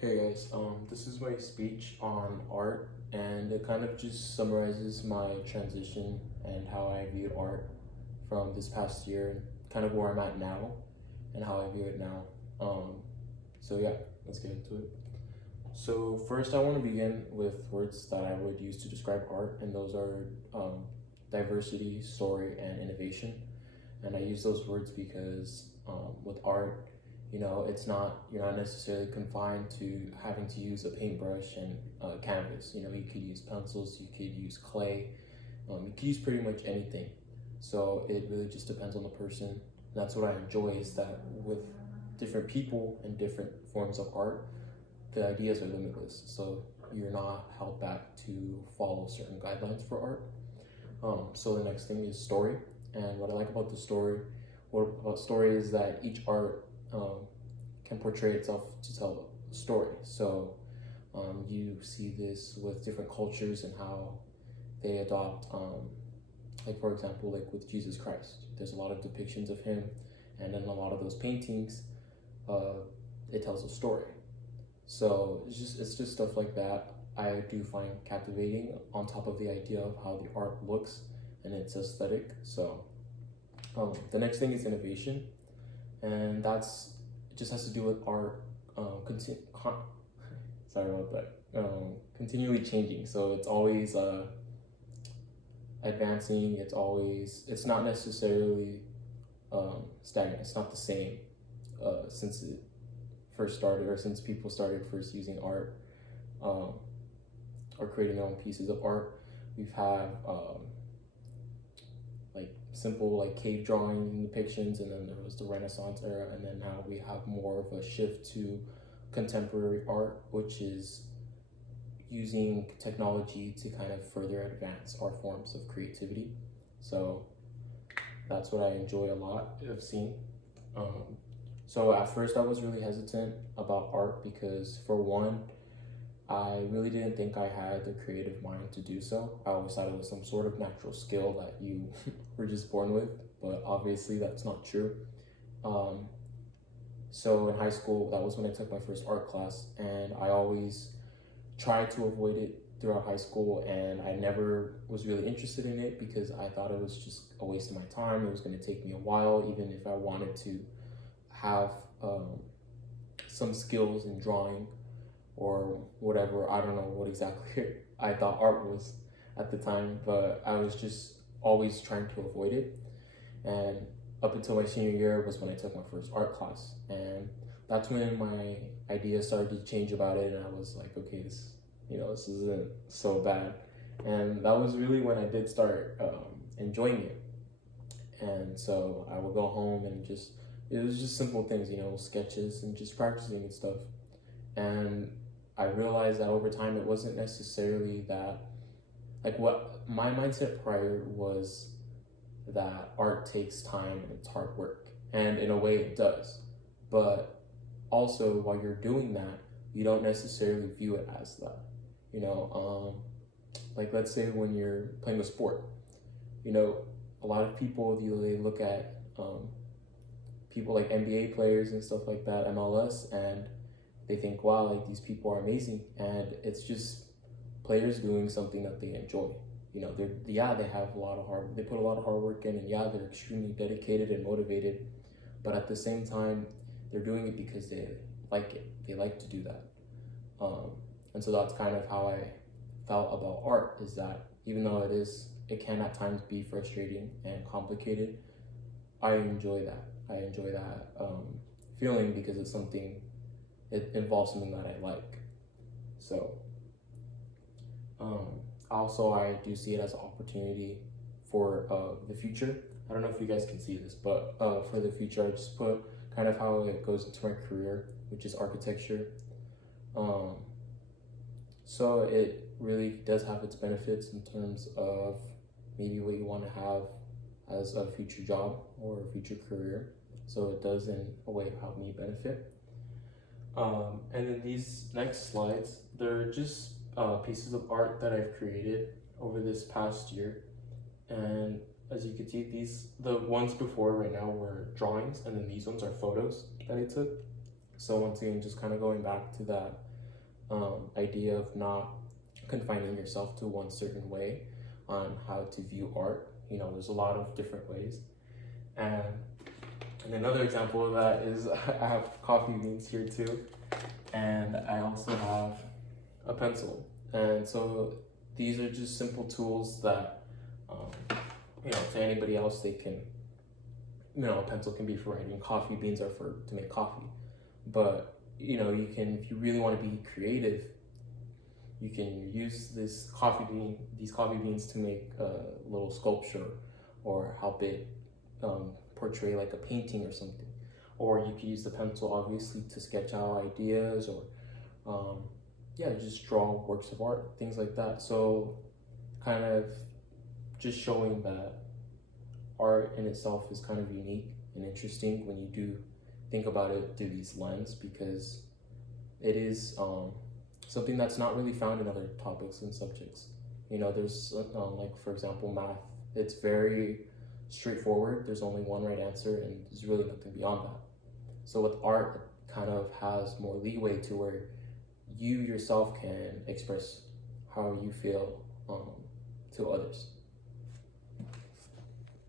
Hey guys, this is my speech on art, and it kind of just summarizes my transition and how I view art from this past year, kind of where I'm at now, and how I view it now. So yeah, let's get into it. So first, I want to begin with words that I would use to describe art, and those are diversity, story, and innovation. And I use those words because with art, it's not you're not necessarily confined to having to use a paintbrush and canvas. You could use pencils, you could use clay, you could use pretty much anything. So it really just depends on the person. And that's what I enjoy is that with different people and different forms of art, the ideas are limitless. So you're not held back to follow certain guidelines for art. So the next thing is story. And what I like about story is that each art can portray itself to tell a story. So you see this with different cultures and how they adopt, like for example, like with Jesus Christ, there's a lot of depictions of him, and in a lot of those paintings, it tells a story. So it's just stuff like that I do find captivating on top of the idea of how the art looks and its aesthetic. So the next thing is innovation, and it just has to do with art. Sorry about that. Continually changing, so it's always advancing. It's not necessarily stagnant. It's not the same since it first started, or since people started first using art or creating their own pieces of art. We've had like simple like cave drawing depictions, and then there was the Renaissance era, and then now we have more of a shift to contemporary art, which is using technology to kind of further advance our forms of creativity. So that's what I enjoy a lot of seeing. So at first I was really hesitant about art because, for one, I really didn't think I had the creative mind to do so. I always thought it was some sort of natural skill that you were just born with, but obviously that's not true. So in high school, that was when I took my first art class, and I always tried to avoid it throughout high school, and I never was really interested in it because I thought it was just a waste of my time. It was going to take me a while, even if I wanted to have some skills in drawing or whatever. I don't know what exactly I thought art was at the time, but I was just always trying to avoid it. And up until my senior year was when I took my first art class, and that's when my ideas started to change about it, and I was like, okay, this isn't so bad. And that was really when I did start enjoying it. And so I would go home and it was just simple things, sketches and just practicing and stuff. And I realized that over time it wasn't necessarily that, like, what my mindset prior was that art takes time and it's hard work. And in a way it does. But also, while you're doing that, you don't necessarily view it as that. Like, let's say when you're playing a sport, a lot of people, they look at people like NBA players and stuff like that, MLS, and they think, wow, like these people are amazing. And it's just players doing something that they enjoy. They have they put a lot of hard work in, and they're extremely dedicated and motivated. But at the same time, they're doing it because they like it. They like to do that. And so that's kind of how I felt about art, is that even though it can at times be frustrating and complicated, I enjoy that. I enjoy that feeling because it involves something that I like. So also, I do see it as an opportunity for the future. I don't know if you guys can see this, but for the future, I just put kind of how it goes into my career, which is architecture. So it really does have its benefits in terms of maybe what you want to have as a future job or a future career. So it does, in a way, help me benefit. And then these next slides, they're just pieces of art that I've created over this past year. And as you can see, the ones before right now were drawings, and then these ones are photos that I took. So once again, just kind of going back to that idea of not confining yourself to one certain way on how to view art. You know, there's a lot of different ways. And another example of that is I have coffee beans here too, and I also have a pencil. And so these are just simple tools that, you know, to anybody else, they can, you know, a pencil can be for writing, coffee beans are for to make coffee. But, you know, you can, if you really want to be creative, you can use these coffee beans to make a little sculpture, or help it portray like a painting or something. Or you can use the pencil obviously to sketch out ideas, or yeah, just draw works of art, things like that. So kind of just showing that art in itself is kind of unique and interesting when you do think about it through these lens, because it is something that's not really found in other topics and subjects. You know, there's like, for example, math. It's very straightforward. There's only one right answer, and there's really nothing beyond that. So with art, it kind of has more leeway to where you yourself can express how you feel to others.